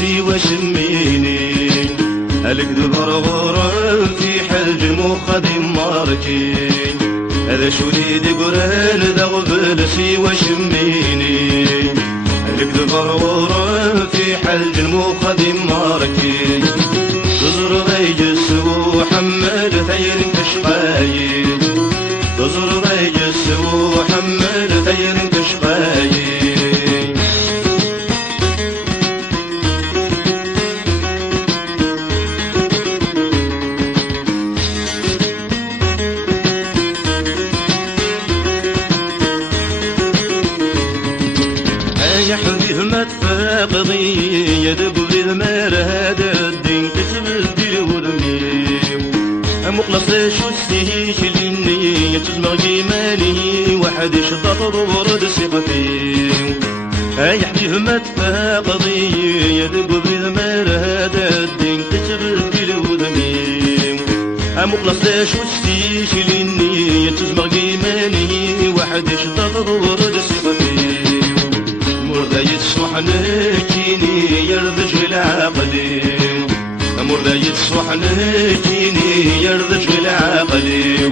نفسي وشميني الكذب رغرم في حلج مخدم ماركي هذا شو ليدي قران ذا غبلسي وشميني الكذب غرورا في حلج المخدم ماركي تزر ضيجس وحمل ثير تشقاي تزر ضيجس وحمل ثير تشقاي يا حبيب ما تفاقضي يدب بالمال هذا الدين تسبدي ودمي مخلص شو استهيش لني تزمغ جمالي واحد يشطط ورد ثقتي يا حبيب ما تفاقضي يدب بالمال هذا الدين تسبدي ودمي مخلص شو استهيش لني تزمغ جمالي واحد يشطط ورد ثقتي مرضى يتصبح نجيني يرضج العقلي مرضى يتصبح نجيني يرضج العقلي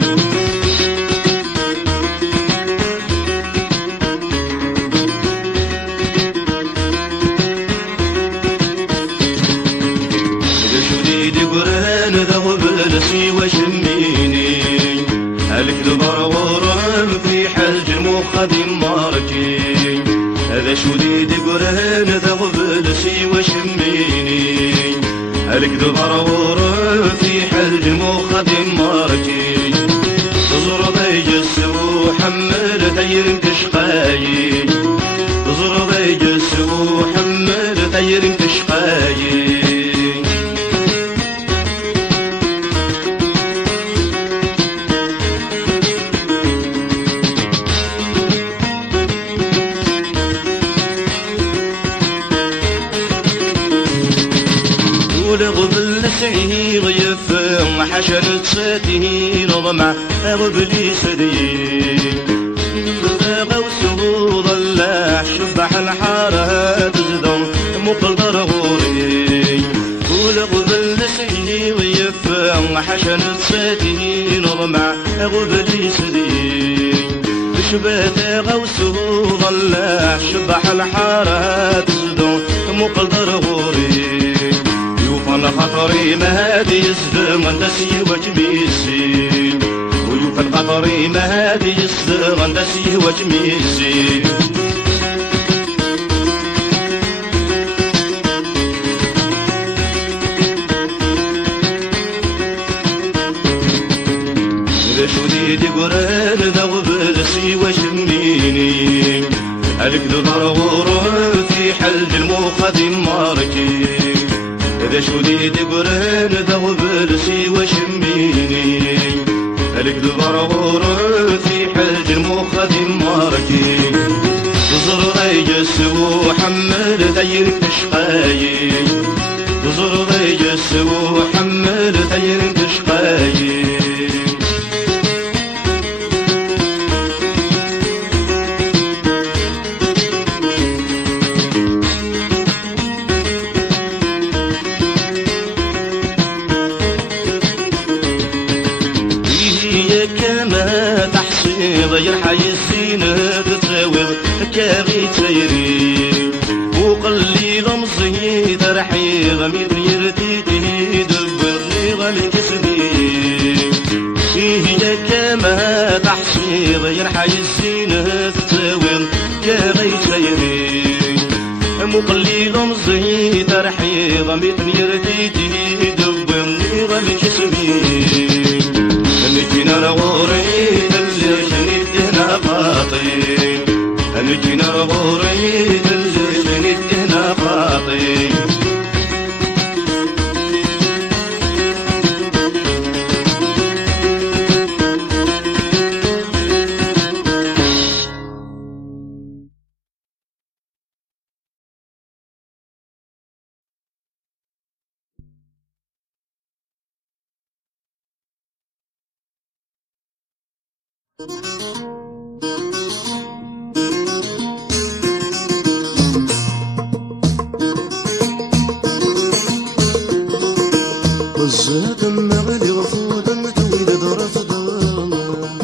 إذا شديد قران ذا غبلسي وشميني الكذب غرورا في حلج المخدم ماركي هذا شو ليدي قران ذا غبلسي وشميني الكذب غرورا في حلج المخدم ماركي تزر ضيجس وحمل ثير تشقاي تزر ضيجس وحمل ثير تشقاي غبل سعي غيف حشرت ساته نظمع غبلي سدي غوسه ضلع شبح الحارة تزدم مقدر غوري غبل سعي غيف حشرت ساته نظمع غبلي سدي شبات غوسه ضلع شبح الحارة تزدم مقدر غوري وانا خطري ما هادي يصدم انت سيوج ميسي ويوفى الخطري ما هادي يصدم انت سيوج ميسي إذا شو ليدي قران ذا غبلسي وشميني الكذب غرورا في حلج المخدم ماركي إذا شو ليدي قران ذا غبلسي وشميني الكذب غرورا في حلج المخدم ماركي تزر ضيجس وحمل ثير تشقاي تزر ضيجس وحمل ثير تشقاي غير حي الزينة تتراوغ كاغي تيري وقلي لمصي ترحي غمير يرديدي دبرني غمي كسبي هي كما تحصي غير حي الزينة تتراوغ كاغي تيري مقلي لمصي ترحي غمير يرديدي دبرني غمي كسبي نجينا لغوري باطي نجينا غوري تلزمني هنا باطي وزاد مغلي غفودا تويد ضرف ضرما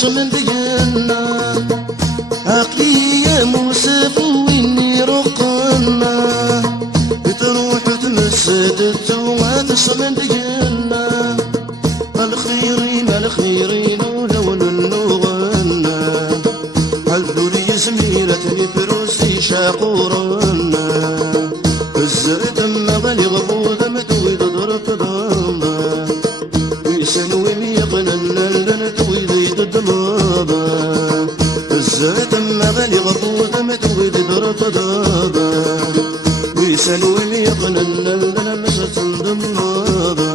تصمن ديالنا عقلي يا موسى ويني رقنا بتروح تمسد التوما تصمن ديالنا الخيرين ولون النغنا عدوا لي زميلتني فروسي شاقورنا الزرد مغلي غفوذ مدوي ضرب ضامة ويسنوي ميقننا لنا تويلي ضمامة الزرد مغلي غفوذ مدوي ضرب ضامة ويسنوي ميقننا لنا مسة ضمامة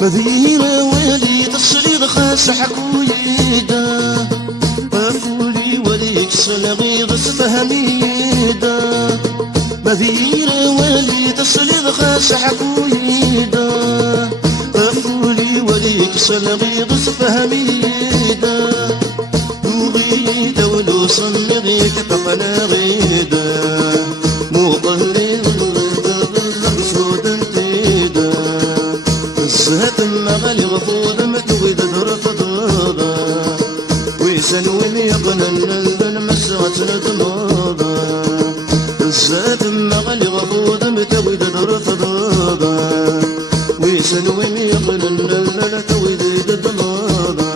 مدينة ولي تصريد خاص حكويدا أفولي وليك سلغيض سفهميدا مدينة ولي تصريد خاص حكويدا أفولي وليك سلغيض سفهميدا نوغيدا ولو صنغيك تقنا غيدا مو ظهري مسود انتيدا الزهد مغالي غفوذ متويد درف ضابا ويسنوين يقنن المسغة ندمابا الزهد مغالي غفوذ متويد درف ضابا ويسنوين يقنن المتويد ندمابا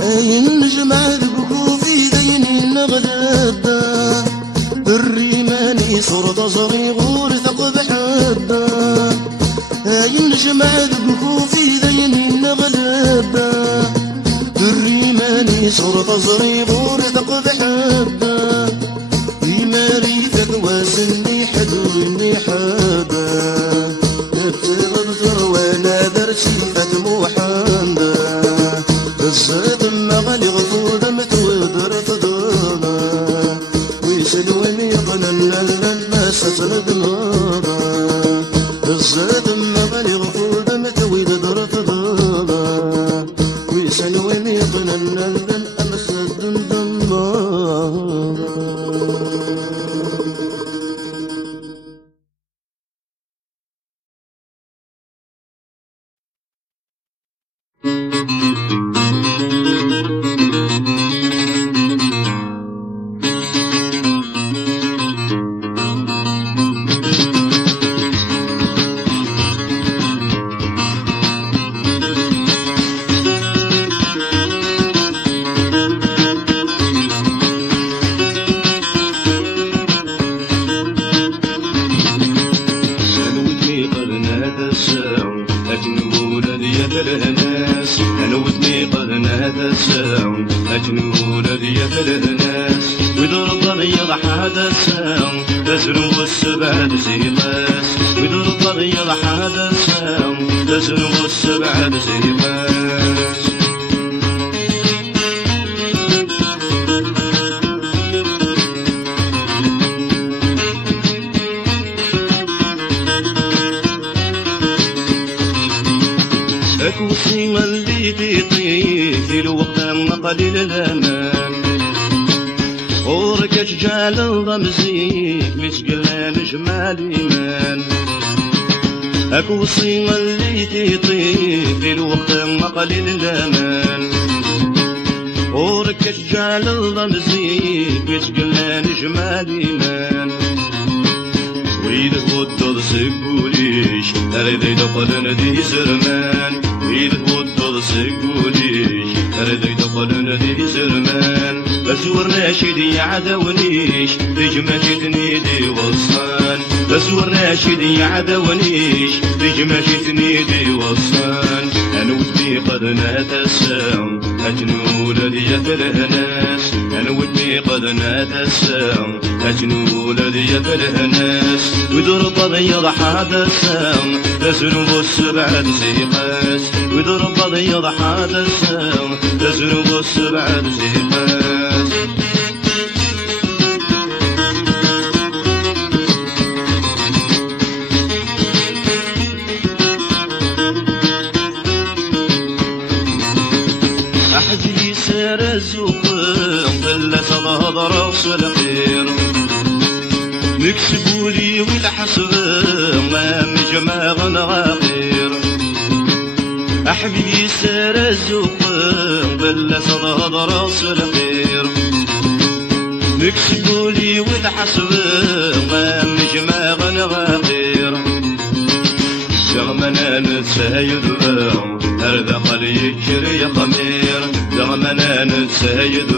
النجمة ذبكو في ذيني النغلبة الريماني صورة صغير ثقب حبة النجمة ذبكو في ذيني النغلبة الريماني صورة صغير ثقب حبة ريماري ثقواسني حدوني حبة نبتغر وانا درسي فتمو حمدة الزرد مغالي غفوذ متوذر فضوما ويسلوين يقنن الماسة ندماما الزرد مغالي غفوذ متوذر فضوما ويسلوين يقنن الماسة ندماما أكوسي اللي تيطيف في الوقت ما قليل الأمان وركش جال الرمزي مسقلان جمال إيمان أكوسي اللي تيطيف في الوقت ما قليل الأمان وركش جال الرمزي مسقلان جمال إيمان ويد ودد سقوليش أريد يدخل ندي زرمان ويد ودد سقوليش أريد يدخل ندي زرمان بزور ناشدي عدونيش تجمشتني دي وصان بزور ناشدي عدونيش تجمشتني دي وصان أنا ودي قد نتسام أجنول لي الهناس أنا ودي قد نتسام أجنول لي الهناس ويضرب ضيض حدثام لازنب السبع زيقاس ويضرب ضيض حدثام لازنب السبع زيقاس أحزي سير الزوق ظل صدى راس الخير نكسبولي والحسب ما مجمع غير أحبي سير الزوق ظل صدى راس الخير نكسبولي والحسب ما مجمع غير رغمنا نتسايد هرذا خلي يجري خمير رغمنا نتسايد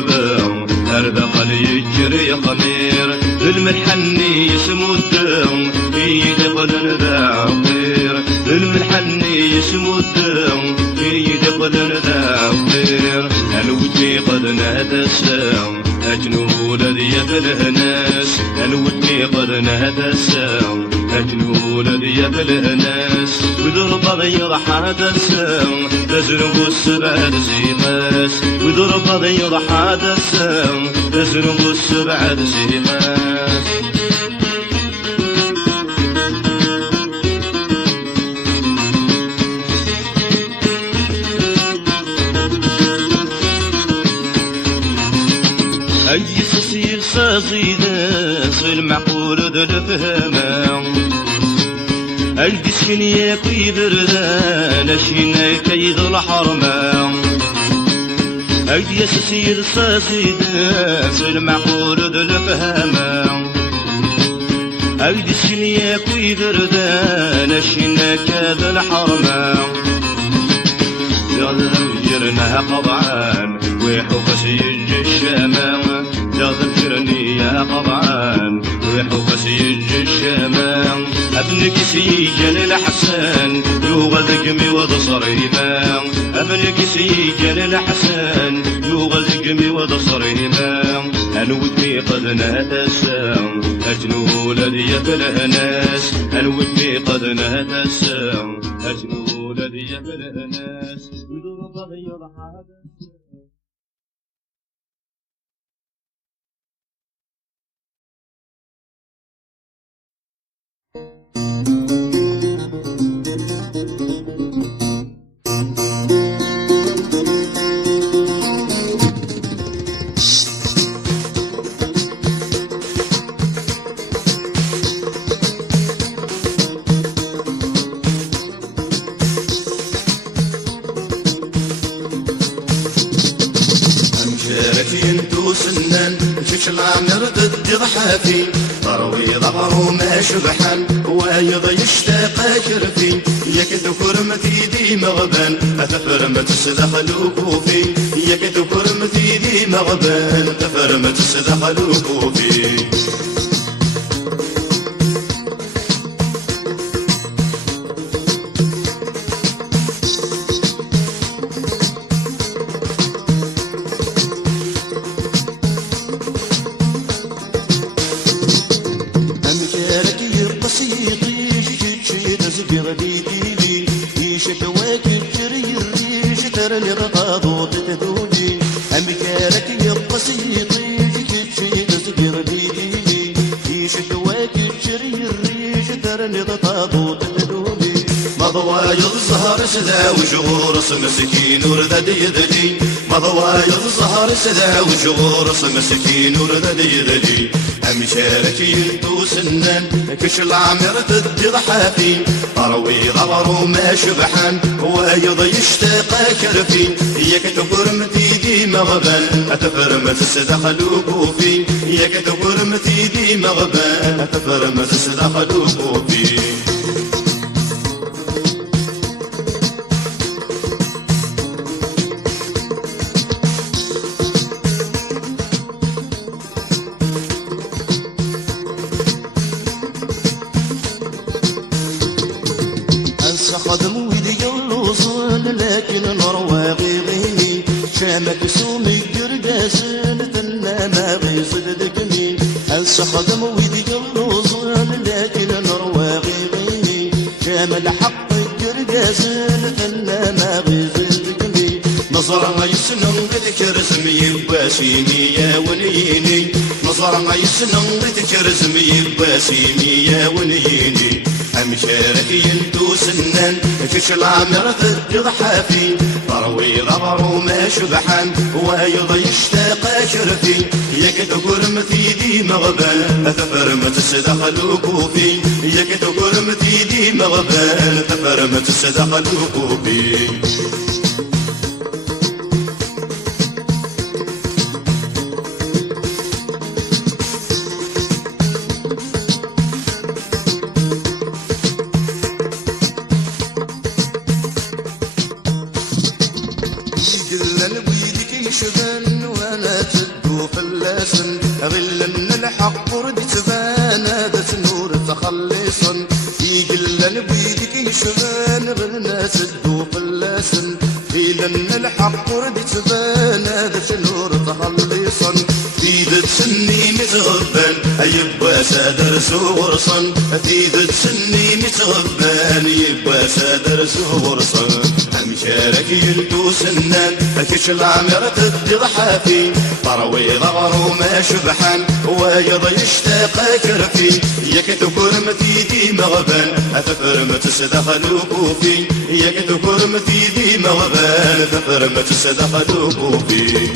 هرذا خلي يجري خمير الملحني يسمو الدم يدخل ذا خير الملحني يسمو الدم يدخل ذا خير أنا ودي قد نتسام أجنول ذي الهناس أنا ودي قد نتسام أجنول ذي الهناس وضرب ضيض حدثام تزنب السبع زيقاس وضرب ضيض حدثام تزنب السبع زيقاس أي سصير صازيدا صير معقول ذا الفهمان الجسكن ياكي بردان اشينا كيد الحرمان اجي سسير صازيدا صير معقول ذا الفهمان الجسكن ياكي بردان اشينا كيد الحرمان يغذر جرنا قضعان ويحوق سيج الشمام يغذر جرني يا قضعان ويحوق سيج الشمام ابنك سيجن الحسن يغذقمي وضصريما ابنك سيجن الحسن يغذقمي وضصريما أنا ودي قد نتسام أجنول ذي الهناس أنا ودي قد نتسام أجنول ذي الهناس وضرب ضيض حدث سنان شوش العمر ضد ضحافي ضروي ضبرو ما شبحان وايض يشتاق شرفي ياك ذكرمتي دي مغبان أتفرمت السدخل كوفي ياك ذكرمتي دي مغبان أتفرمت السدخل كوفي سدا وشغور مسكين ورد يدلي مضواي الظهر سدا وشغور مسكين ورد يدلي أمشارك ينتو سنان كش العمر ضد ضحافي أروي ضبر ما شبحان وايض يشتاق كرفي ياك تفرمتي دي مغبان أتفرمت السدخل كوفي ياك تفرمتي دي مغبان أتفرمت السدخل كوفي خدم ويدي الوصول ما الحق الجرجازن أنا ما غزل قلبي نظر ما يسنم بذكر اسمي باسيني يا ونيني نظر ما يسنم بذكر اسمي باسيني يا ونيني أمشارك ينتو سنان كش العمر ضد ضحافي ضروي ضبرو ما شبحان ويض يشتاق شرفي ياك تقول مثيدي مغبان تفرم تسدخل كوفي ياك تقول مثيدي مغبان تفرم تسدخل كوفي شبان وانا تدو فلاسن غلا من الحق ورد تبان هذا نور تخلصا في قلا بيدك يشبان غلا تدو فلاسن غلا من الحق ورد تبان هذا نور تخلصا في ذات سني متغبان يبقى سادر سورصا في ذات سني متغبان يبقى سادر سورصا أمشارك يلتو سنان كش العمر تدي ضحافي طروي ضغر ما شبحان ويض يشتاق كرفي ياك تكرم في مغبان أتفرم تسدخل كوفي ياك تكرم في مغبان أتفرم تسدخل كوفي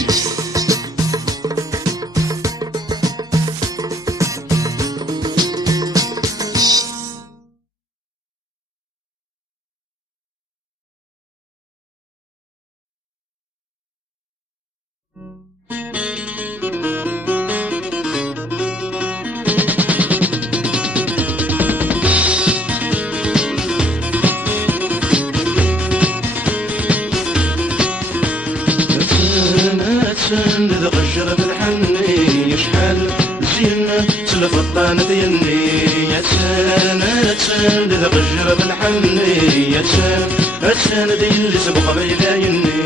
ذا قشرة الحني يشحال زينة سلف الطانة يني يتسان يتسان ذا قشرة الحني يتسان يتسان ذي اللي سبق بيلا يني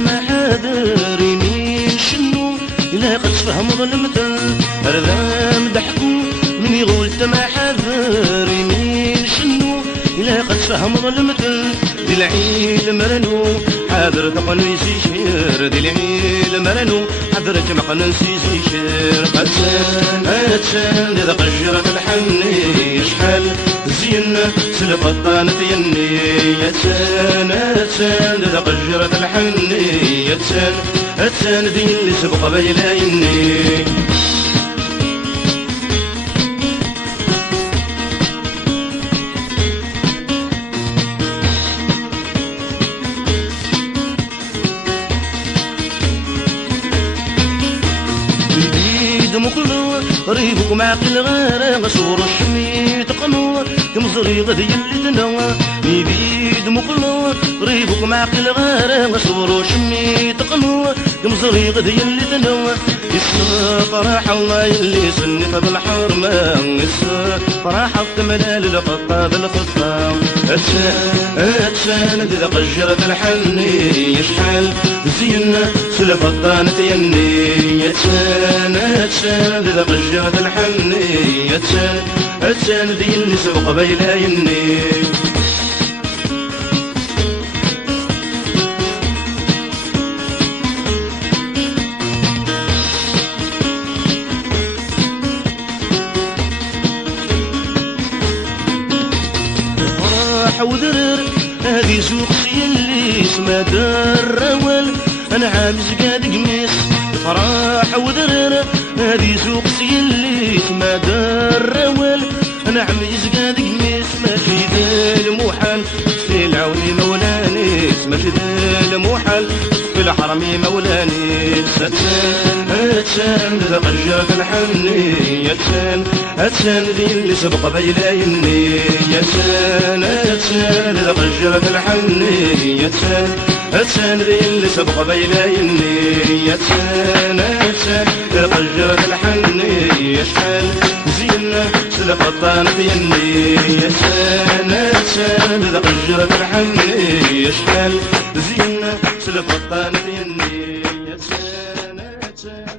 ما حاذري من شنو إلا قد فهم ظلمته هرذام ضحكو من يقولت ما حاذري من شنو إلا قد فهم ظلمته دي العيل مرنو حاذر تقنيسي شير دي العيل مرنو حاذر تقنيسي شير أتسان ذا قشرة الحني يشحال زينة سلف الطانة يني يتسان أتسان ذا قشرة الحني يتسان أتسان ذي اللي سبق بيلا يني قريبك معقل غير غصور الشمي تقنو كمزري غدي اللي تنوى يبيد مقلو قريبك معقل غير غصور الشمي تقنو كمزري غدي اللي تنوى يسا فرح الله اللي سنف بالحرمة يسا فرح التملال لقطة بالخطة أتسان ذا قشرة الحني يشحال زينة سلف الطانة يني يتسان أتسان ذا قشرة الحني يتسان أتسان ذي اللي سبق بيلا يني ودرر هذه سوق اللي اسمها دار روال انا عامز قاد قميص فرح ودرر هذه سوق اللي اسمها دار روال انا عامز قاد قميص ماشي ذا المحال في العوني مولاني ماشي ذا المحال في الحرمي مولاني أتسان ذا قشرة الحني يتسان أتسان ذي اللي سبق بيلا يني يتسان أتسان ذا قشرة الحني يتسان أتسان ذي اللي سبق بيلا يني يتسان أتسان قجرة الحني شحال زينا سلقطان ديالني يا سنة سنة قجرة الحني شحال زينا سلقطان ديالني يا سنة سنة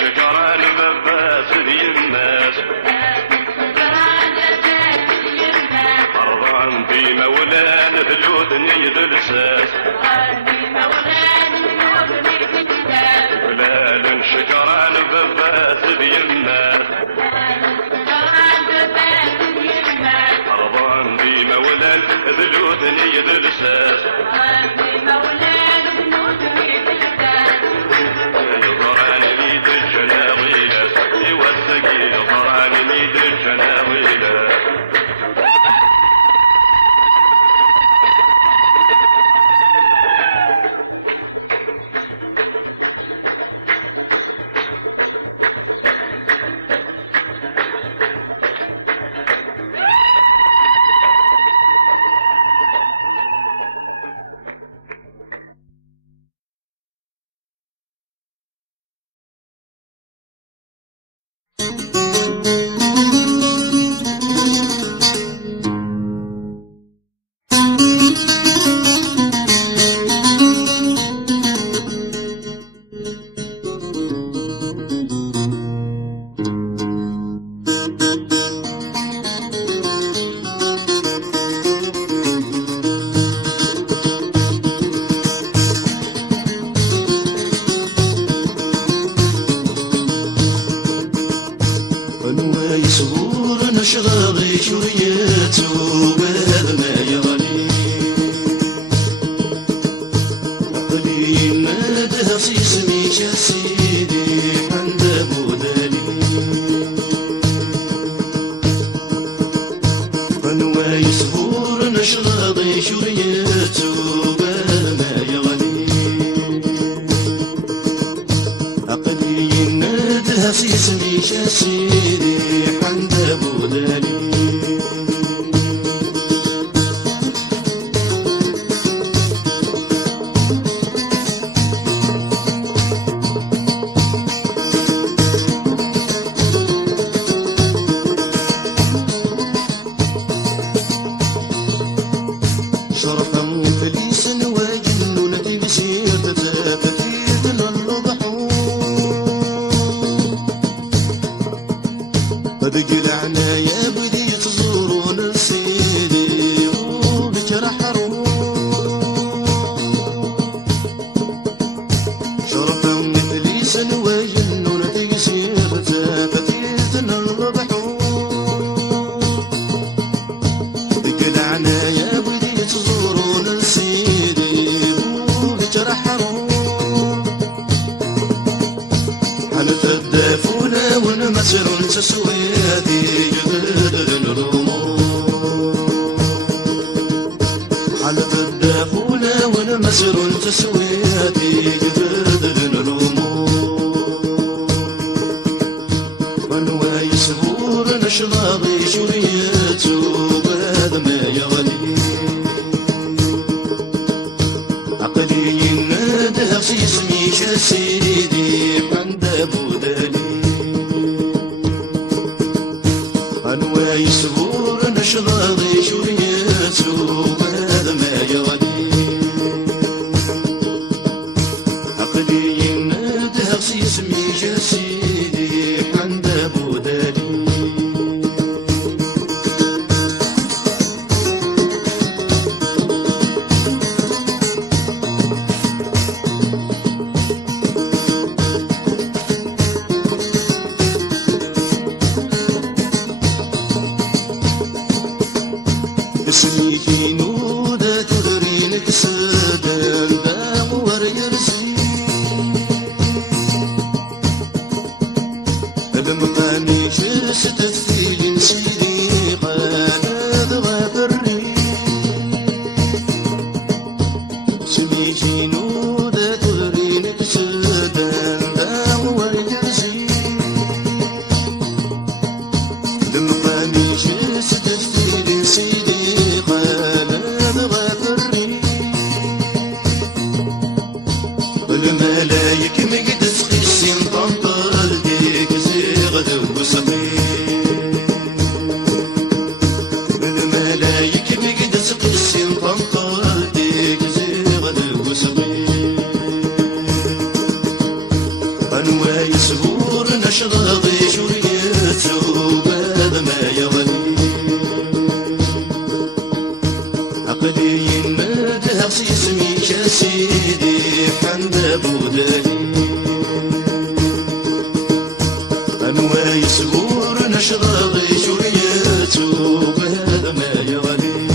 Chicago. يسهور نشغل شريته وهذا ما يغني عقلي نادها في اسمي سيدي عند بوداني قنوة يسهور نشغل شريته وهذا ما يغني عقلي نادها في اسمي سيدي عند بوداني شرفا فليسا وجنون تبسير تتاكد للضحون بدقل عنايا بدي تزورون السيدي وبجرحرون شرفا فليسا وجنون تبسير تتاكد للضحون بدقل عنايا الدافونة ونمسر تسوياتي جدد الرموز حالة الدافونة ونمسر تسوياتي جدد الرموز ونوى يسهور نشراضي شريته بعد ما يغلي عقلي ينادها في اسمي سيدي عند بوداني أنوى يسهور نشراضي شريته وهذا ما يغني عقلي ينادها في اسمي سيدي عند بوداني اسمي في نودة تدرينك سادة البام وريرسي بمقاني جلس تثيل سيدي قاد غابرني اسمي في نودة تدرينك سادة البام وريرسي بمقاني جلس تثيل سيدي الملايك مقدس خيسين طنطال ديك زيغد وسقيم الملايك مقدس خيسين طنطال ديك زيغد وسقيم أنوى يسهور نشراضي شريته بعد ما يغني عقلي ينادها في اسمي سيدي عند بوداني أنوى يسهور نشراضي شريته بعد ما يغني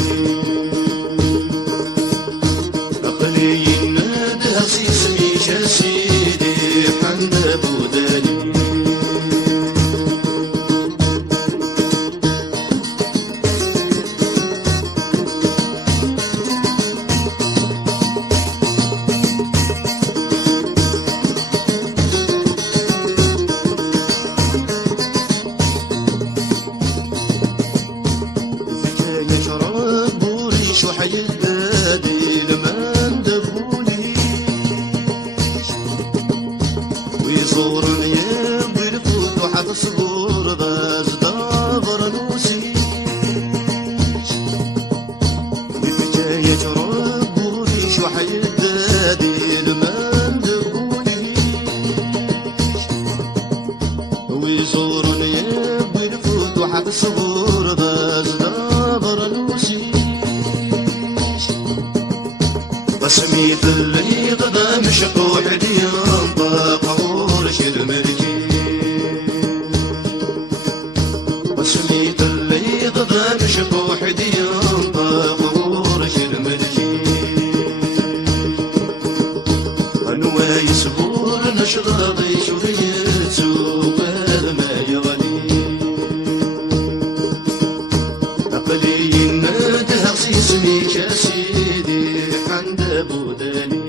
عقلي ينادها في اسمي سيدي عند بوداني وحي البادي لما ندبوليش ويزورني بالفوت وحد صبور يصبر نشرب شوية ما يغني أقلي نادها اسمك يا سيدي عند بوداني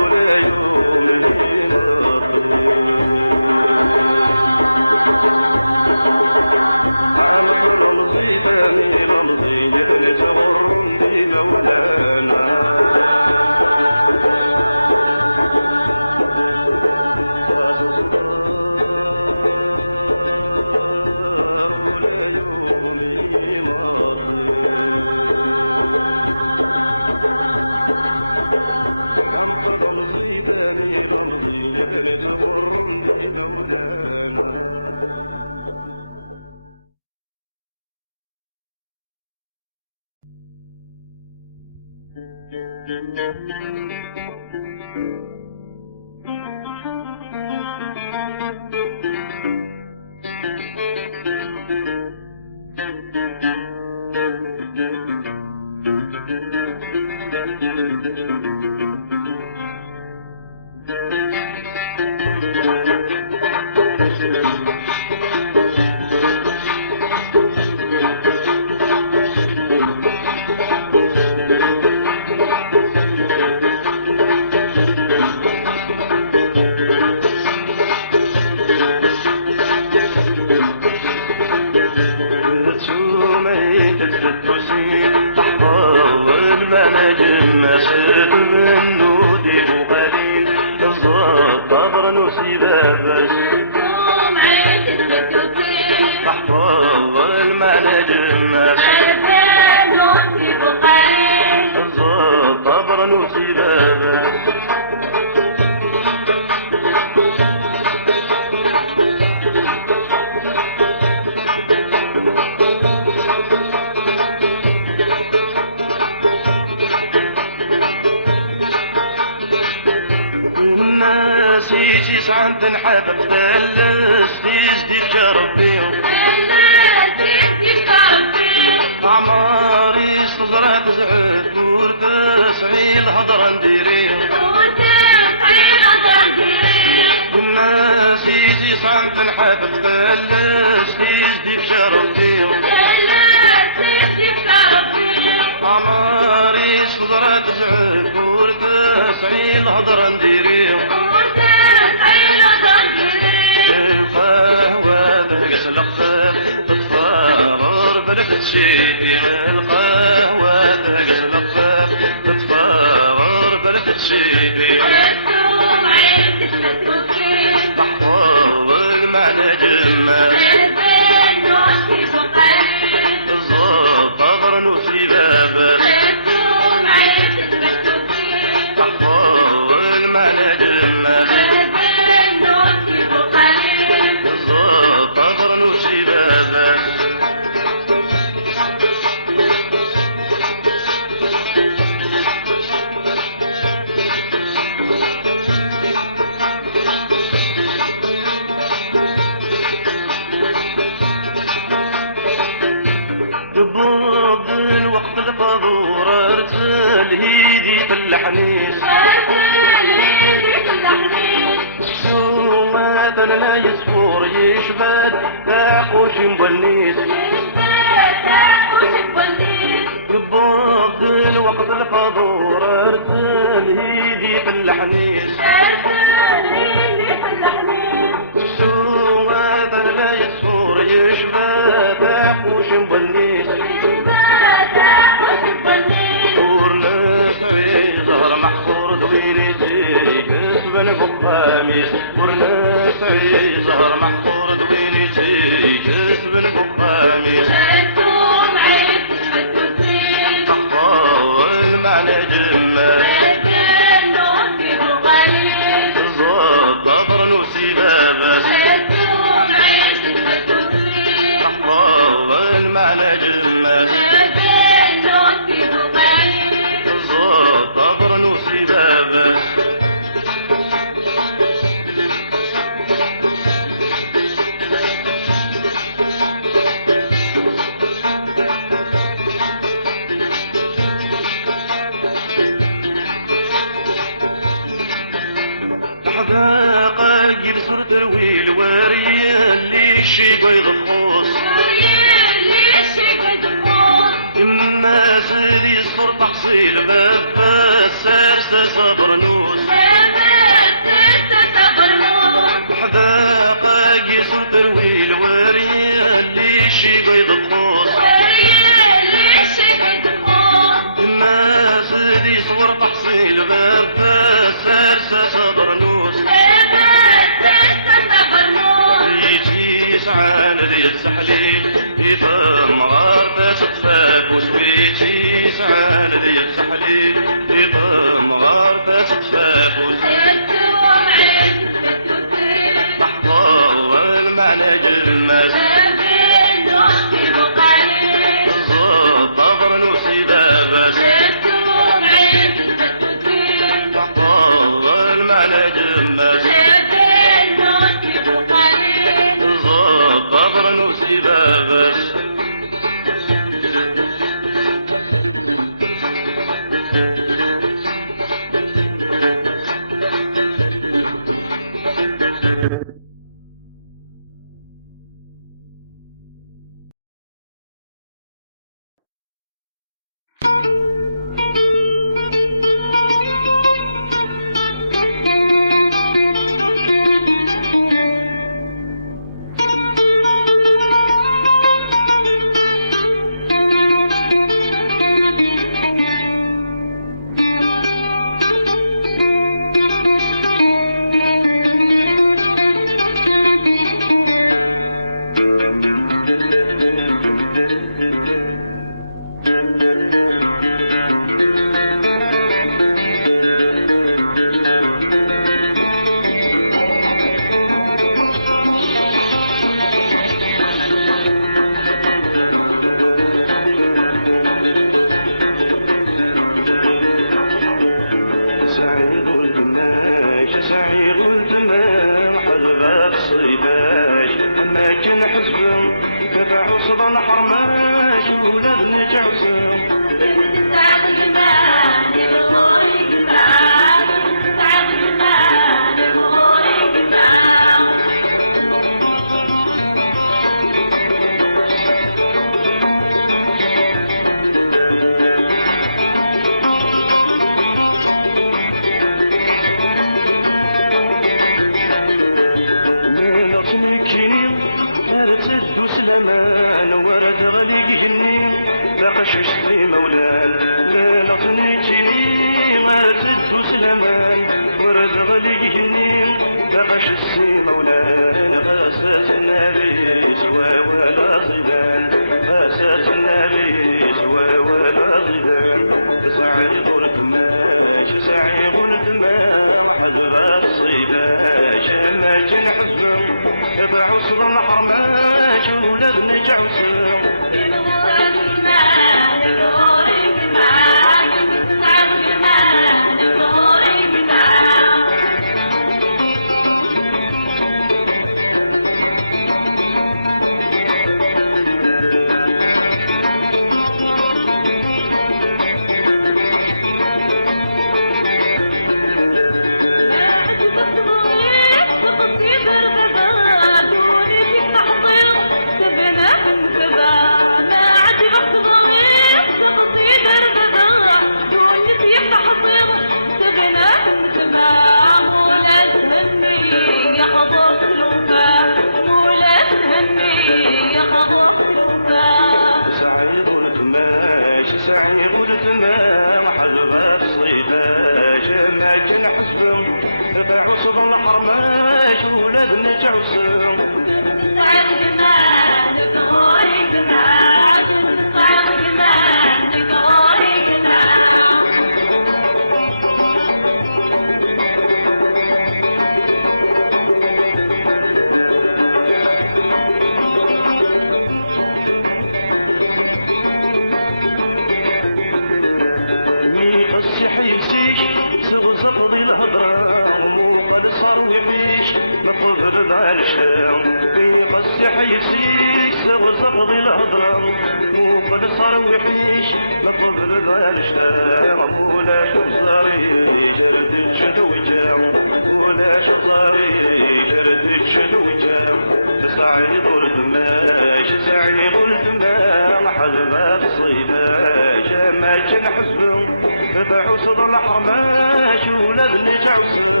صدر الحرماش ولاد اللي جعوس